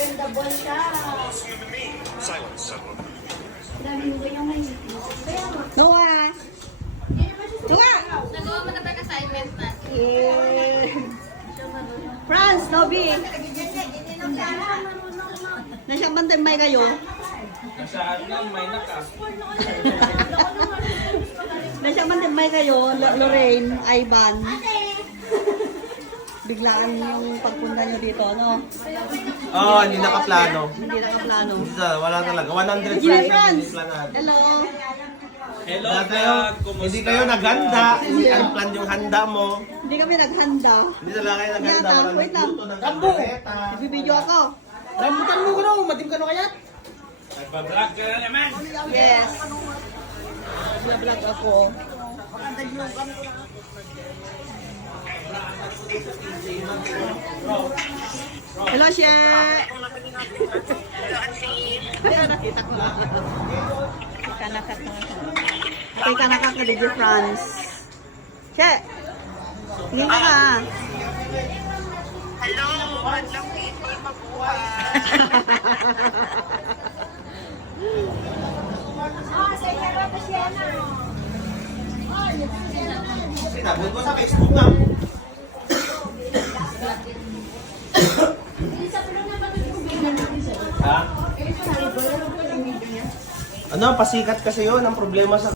Bendable siya. Dami mo yung may kaya mo. Noah! Noah! Nagawa mo na ba assignment na? Franz, Nobi! Nasyang bantemay kayo? Saan nga, may naka. Nasyang bantemay kayo, Lorraine, Ivan. Biglaan yung pagpunta nyo dito, no? Oo, hindi nakaplano. Hindi nakaplano. Wala talaga. 100% Sige, Franz! planado. Hello! Hello, Wala kayo, vlog. Kumusta? hindi kayo naghanda. Hindi unplanned yung handa mo. Hindi kami naghanda. Hindi talaga kayo naghanda. Yata, Wala wait lang. nagluto ng kaldereta. Ibibidyo ako. Rambutan mo ko no, matim ka no kaya? Nagpa-vlog ka na naman. Yes. Vlog ako. Hello, Shia! Nakita ko. Kita na ka DJ France. Che! Hindi ka ka. Hello, madlang people, mabuhay. Sinabot ko sa Facebook na. Ha? Ano, pasikat kasi yun. Ang problema sa